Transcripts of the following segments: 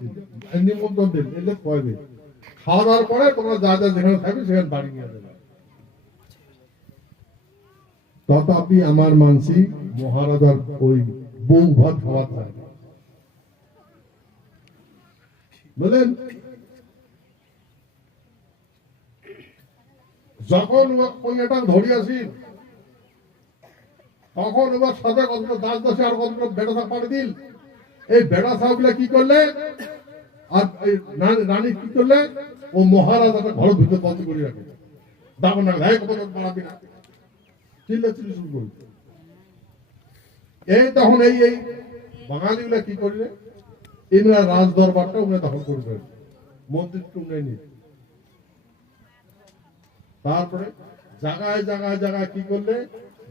দিন নিমন্ত্রণ দিন, এলে খোয়াবে খাওয়া দাওয়ার পরে তোমরা যা যা যেখানে থাকবে সেখানে বাড়ি নিয়ে দেবে তথাপি আমার মানসি মহারাজার ওই বউ ভাত খাওয়া চায়। না। বুঝলেন যখন কন্যাটা ধরে তখন এবার সাথে কত দাস দাসে আর কত বেটা পাঠিয়ে দিল। এই বেটা সাপগুলা কি করলে? আর রানী- কি করলে? ও মহারাজাটা ঘরের ভিতরে বন্ধ করে রাখে। না। শুরু এই তখন এই এই কি করলে? রাজ দরবারটা নিয়ে। তারপরে জায়গায় জায়গায় জায়গায় কি করলে?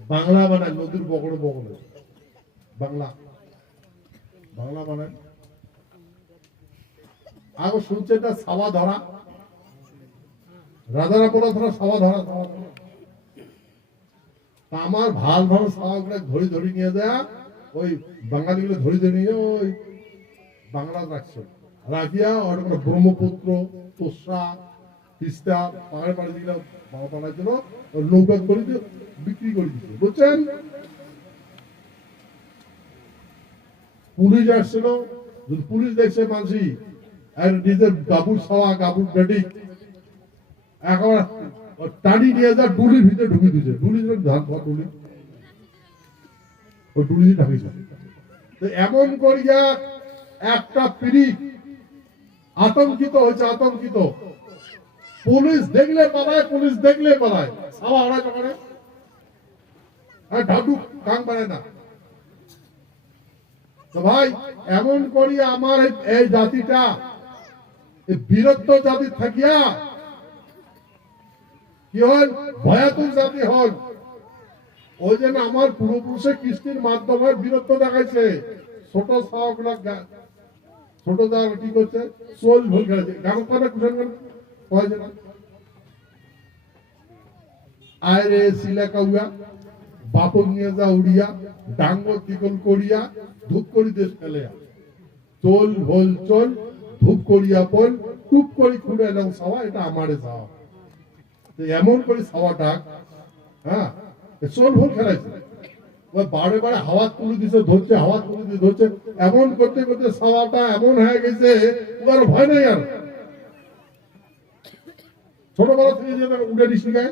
বাংলা বানায় নদীর বগড়ে বগড়ে বাংলা বাংলা বানায় আগে শুনছে এটা সাবা ধরা? রাজারা পড়া ধরা, সাবা ধরা। আমার ভালো ভালো সাবাগুলো ধরি ধরি নিয়ে দেয়া ওই বাঙালিগুলো ধরি ধরে নিয়ে ওই বাংলা রাখছে। রাখিয়া কোনো ব্রহ্মপুত্র তোষা তিস্তা পাহাড়ে পাড়ে দিলাম বানার জন্য ওর নৌকা করে দিয়ে বিক্রি করে দিচ্ছে বুঝছেন? পুলিশ আসছিল পুলিশ দেখছে মানসি, আর নিজের গাবুর সাওয়া গাবুর বেটি এখন টানি নিয়ে যা, ডুলির ভিতরে ঢুকে দিয়েছে। ডুলির ধান খাওয়া ডুলি। ও ডুলি তো এমন করিয়া একটা পিড়িক আতঙ্কিত হয়েছে, আতঙ্কিত। পুলিশ দেখলে পালায়, পুলিশ দেখলে পালায়। আড়াই টাকা আর ঢাডু কাং পারে না। তো ভাই এমন করি আমার এই- জাতিটা বীরত্ব জাতি থাকিয়া কি হল? ভয়াতুর জাতি হল। ওই জন্য আমার পূর্বপুরুষে কৃষ্টির মাধ্যমে বীরত্ব দেখাইছে। ছোট সাহগুলা ছোট দাদা কি করছে সোল ভুল খেলেছে। গান করে কয়েছে না। আয় রে শিলা কাউয়া। বাপক নিয়ে যা উড়িয়া, ডাঙ্গ তিকল করিয়া, ধূপ করি দেশ ফেলে চল ভোল চল, ধূপ করিয়া পল, টুপ করি খুঁড়ে এলাম সাওয়া এটা আমারে সাওয়া তো এমন করে সাওয়াটা হ্যাঁ? চল ভোল খেলাইছে। বারে বারে হাওয়া তুলে দিছে, ধরছে, হাওয়া তুলে দিয়ে ধরছে। এমন করতে করতে সাওয়াটা এমন হয়ে গেছে ওর ভয় নেই আর। ছোটবেলা থেকে যে উড়ে দিস গায়ে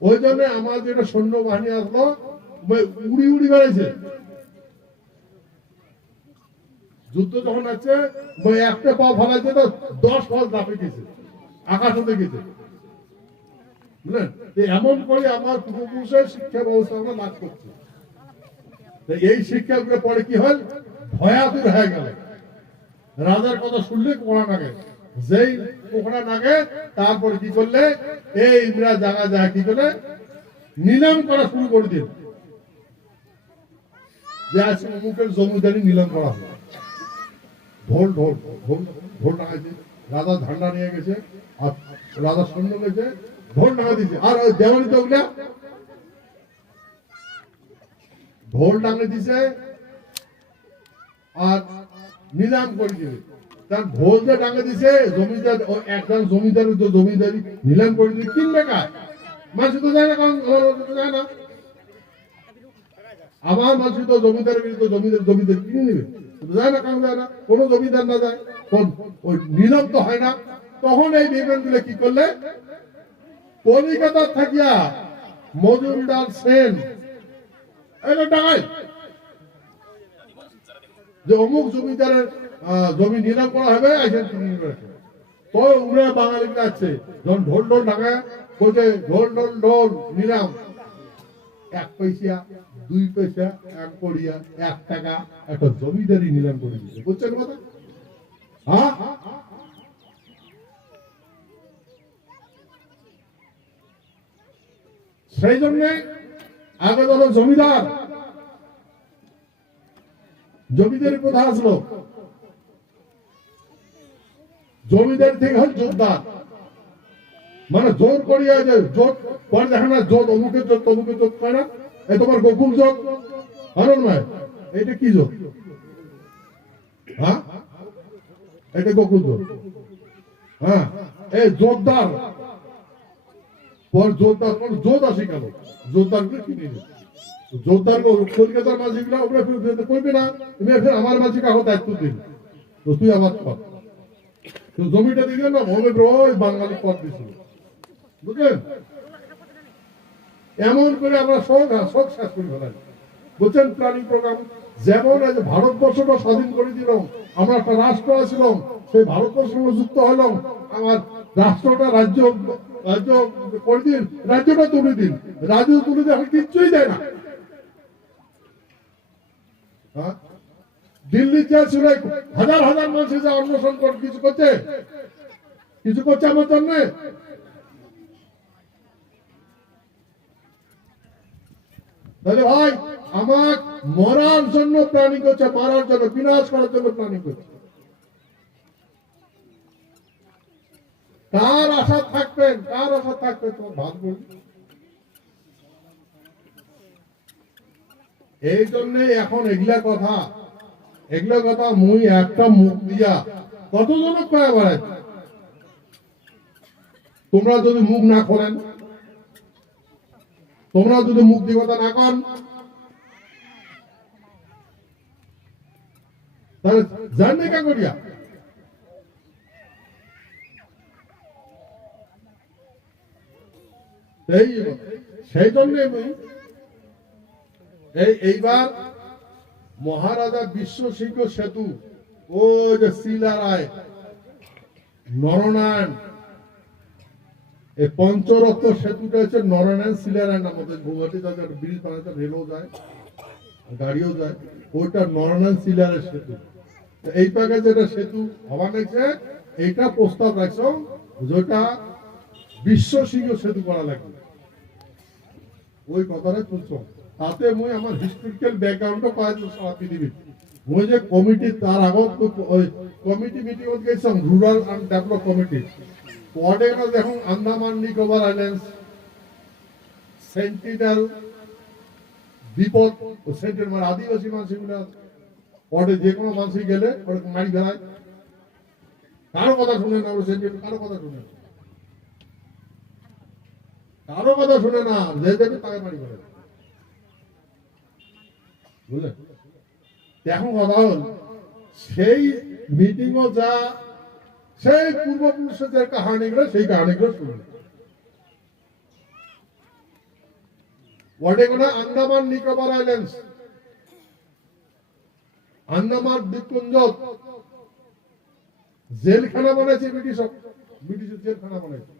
ওই জন্য আমার যেটা সৈন্য বাহিনী আসলো উড়ি উড়ি বেড়াইছে। যুদ্ধ যখন আছে একটা পা ফালাইছে তো দশ ফল দাপে গেছে আকাশ হতে গেছে এমন করে আমার পূর্বপুরুষের শিক্ষা ব্যবস্থা আমরা লাভ করছি। এই শিক্ষাগুলো পরে কি হয়? ভয়াতুর হয়ে গেল। রাজার কথা শুনলে কোড়া নাগে যেই কোকড়া নাগে, তারপরে কি করলে? এই ইন্দ্রা জায়গা জায়গা কি করলে? নিলাম করা শুরু করে দিল। যে আজকে অমুকের জমিদারি নিলাম করা হলো। ঢোল ঢোল ঢোল ঢোল টাঙাইছে রাজা ঝান্ডা নিয়ে গেছে, আর রাজা সৈন্য গেছে ঢোল টাঙা দিয়েছে আর ওই দেওয়ানি তো ওগুলা। ঢোল টাঙে দিছে, আর নিলাম করে দিবে তার দিছে, জমিদার একজন জমিদার তো জমিদারি নিলাম করে তো না আমার তো জমিদার জমিদার জমিদার কিনে নেবে। না, কারণ না। জমিদার না যায় কোন ওই নিলাম তো হয় না। তখন এই বিমানগুলো কি করলে? কলিকাতা থাকিয়া মজুমদার সেন এটা যে অমুক জমিদারের জমি নিলাম করা হবে। তো উড়ে বাঙালি আছে যখন ঢোল ঢোল ঢাকা বলছে, ঢোল ঢোল ঢোল, নিলাম। এক পয়সা, দুই পয়সা, এক পড়িয়া এক টাকা, একটা জমিদারি নিলাম করে দিচ্ছে বুঝছেন কথা? হ্যাঁ? সেই জন্য আগে ধরো জমিদার। জমিদারি কোথা আসলো? জমিদার থেকে হয় জোরদার। মানে জোর করিয়া যে জোর পরে দেখে না জোট অমুকের জোট তমুকের জোট কয় না? এই তোমার গোকুল জোট হরণ নয় এটা কি জোট এটা গোকুল জোর। হ্যাঁ এই জোরদার। পর জোরদার কোন জোর আসে কেন? জোরদারগুলো কিনে নে জোরদার কলকাতার ফেরত দিতে করবে না তুমি ফের আমার মাঝি কাগজ দায়িত্ব দিন তো তুই আমার কর। জমিটা দিলে না ভূমি ওই বাঙালি পদ দিছিল। বুঝলেন? এমন করে আমরা শখ শখ শেষ করে ফেলাই বুঝছেন প্ল্যানিং প্রোগ্রাম? যেমন যে ভারতবর্ষটা স্বাধীন করে দিলাম, আমরা একটা রাষ্ট্র আছিলাম, সেই ভারতবর্ষের সঙ্গে যুক্ত হলাম, আমার রাষ্ট্রটা রাজ্য রাজ্য করে দিন, রাজ্যটা তুলে দিন। রাজ্য তুলে এখন কিচ্ছুই দেয় না। হ্যাঁ? দিল্লি যা হাজার হাজার মানুষ অন্বেষণ করে কিছু করছে কিছু করছে আমার জন্য? ভাই আমার মরার জন্য করছে মারার জন্য, বিনাশ করার জন্য প্ল্যানিং করছে। কার আশা থাকবেন কার আশা থাকবেন তোমার ভাববেন এই জন্য এখন এগুলা কথা। এগুলা কথা মুই একটা মুখ দিয়া কতজন কয়ে বেড়াই? তোমরা যদি মুখ না খোলেন তোমরা যদি মুখ দিয়ে কথা না কন, তাহলে জানবে করিয়া। সেই জন্যে এই, এইবার মহারাজা বিশ্ব সিংহ সেতু, ও যে শিলারায় নরনারায়ণ। এই পঞ্চরত্ন সেতুটা হচ্ছে নরনারায়ণ শিলারায় নাম হচ্ছে। গুয়াহাটি যাদের ব্রিজ বানাতে রেলও যায়, গাড়িও যায় ওইটা নরনারায়ণ শিলারের সেতু। এই পাকে যেটা সেতু হওয়া লাগছে? এইটা প্রস্তাব রাখছ যেটা বিশ্ব সিংহ সেতু করা লাগবে। ওই কথাটা তুলছ। তাতে মুই আমার হিস্টোরিক্যাল ব্যাকগ্রাউন্ডও পাইছো সারা পৃথিবী মুই যে কমিটি তার আগত কমিটি মিটিং গেছিলাম রুরাল অ্যান্ড ডেভেলপ কমিটি না দেখুন আন্দামান নিকোবর আইল্যান্ডস সেন্টিনেল বিপদ সেন্টিনেল মানে আদিবাসী মানুষগুলো পরে যে কোনো মানুষই গেলে ওরা মারি ফেলায়। কারও কথা শুনে না ওরা সেন্টিনেল কারও কথা শুনে না। কারও কথা শুনে না, যে যাবে তাকে মারি ফেলে বুঝলেন? এখন কথা হল, সেই মিটিংও যা, সেই পূর্বপুরুষের যে কাহানিগুলো সেই কাহানিগুলো শুনলেন ওয়াটেগুলো আন্দামান নিকোবর আইল্যান্ডস, আন্দামান দ্বীপপুঞ্জ জেলখানা বানাইছে ব্রিটিশ ব্রিটিশের জেলখানা বানাইছে।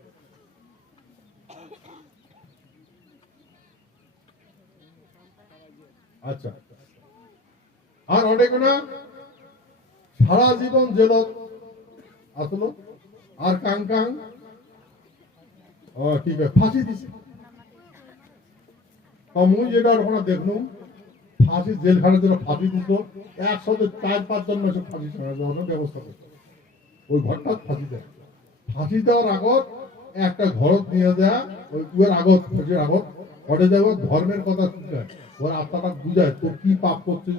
আচ্ছা আর অনেকগুলা সারা জীবন জেলত, আসলো, আর কাং কাং আছে ফাঁসি দিছে। মুই যেটা ওখানে দেখলুম ফাঁসি জেলখানার জন্য ফাঁসি দিত, একসাথে চার পাঁচজন মাসে ফাঁসি দেওয়ার ব্যবস্থা করত। ওই ঘরটা ফাঁসি দেয়। ফাঁসি দেওয়ার আগত একটা ঘরত নিয়ে দেয়া ওই কুয়ের আগত, ফাঁসির আগত। ঘটে যাব ধর্মের কথা শুনছে। ওর আত্মাটা বুঝায়, তোর কি পাপ করছিস?